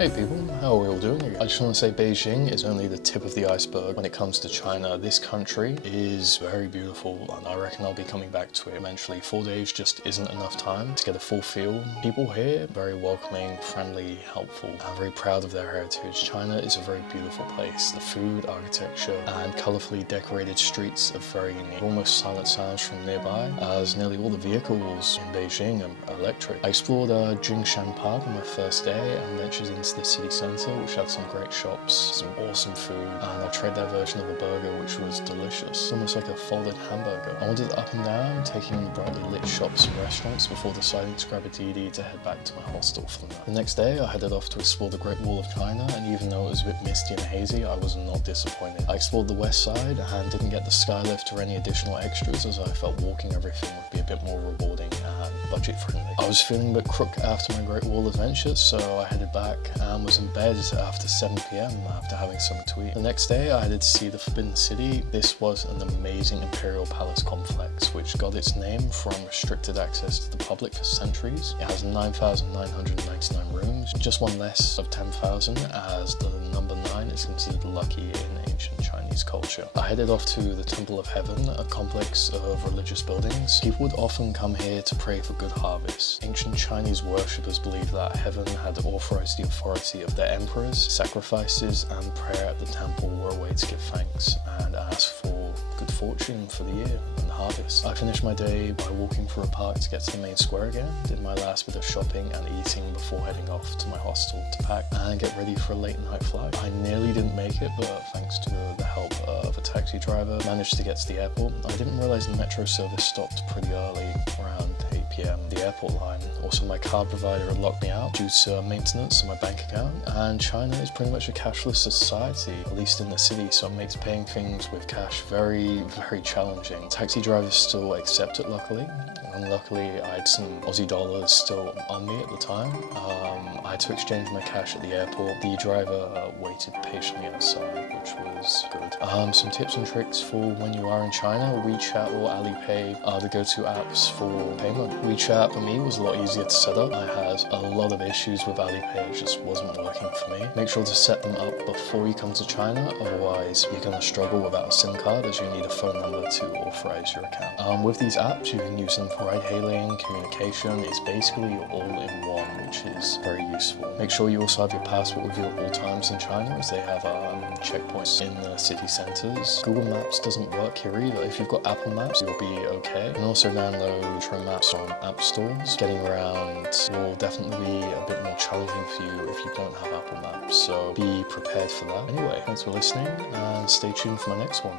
Hey people, how are we all doing again? I just want to say Beijing is only the tip of the iceberg when it comes to China. This country is very beautiful and I reckon I'll be coming back to it eventually. 4 days just isn't enough time to get a full feel. People here, very welcoming, friendly, helpful, and very proud of their heritage. China is a very beautiful place. The food, architecture, and colourfully decorated streets are very unique. Almost silent sounds from nearby, as nearly all the vehicles in Beijing are electric. I explored Jingshan Park on my first day and ventured into the city centre, which had some great shops, some awesome food, and I tried their version of a burger which was delicious, almost like a folded hamburger. I wandered up and down, taking in the brightly lit shops and restaurants before deciding to grab a DiDi to head back to my hostel for the night. The next day I headed off to explore the Great Wall of China, and even though it was a bit misty and hazy, I was not disappointed. I explored the west side and didn't get the skylift or any additional extras, as I felt walking everything would be a bit more rewarding and budget friendly. I was feeling a bit crook after my Great Wall adventure, so I headed back and was in bed after 7 PM after having something to eat. The next day I headed to see the Forbidden City. This was an amazing imperial palace complex which got its name from restricted access to the public for centuries. It has 9,999 rooms, just one less of 10,000, as the number 9 is considered lucky in ancient Chinese culture. I headed off to the Temple of Heaven, a complex of religious buildings. People would often come here to pray for good harvest. Ancient Chinese worshippers believed that heaven had authorized the authority of their emperors. Sacrifices and prayer at the temple were a way to give thanks and ask for good fortune for the year and harvest. I finished my day by walking through a park to get to the main square again, did my last bit of shopping and eating before heading off to my hostel to pack and get ready for a late night flight. I nearly didn't make it, but thanks to the help of a taxi driver, managed to get to the airport. I didn't realize the metro service stopped pretty early, around 8 PM. The airport line. Also, my card provider had locked me out due to maintenance on my bank account, and China is pretty much a cashless society, at least in the city, so it makes paying things with cash very, very challenging. Taxi drivers still accept it, luckily. And luckily I had some Aussie dollars still on me at the time. I had to exchange my cash at the airport. The driver waited patiently outside, which was good. Some tips and tricks for when you are in China. WeChat or Alipay are the go-to apps for payment. WeChat for me was a lot easier to set up. I had a lot of issues with Alipay, it just wasn't working for me. Make sure to set them up before you come to China, otherwise you're going to struggle without a SIM card, as you need a phone number to authorize your account. With these apps you can use them for ride-hailing, communication. It's basically all in one, which is very useful. Make sure you also have your passport with you at all times in China, as they have checkpoints in the city centers. Google Maps doesn't work here either. If you've got Apple Maps, you'll be okay. You can also download Metro Maps from app stores. Getting around will definitely be a bit more challenging for you if you don't have Apple Maps, so be prepared for that. Anyway, thanks for listening and stay tuned for my next one.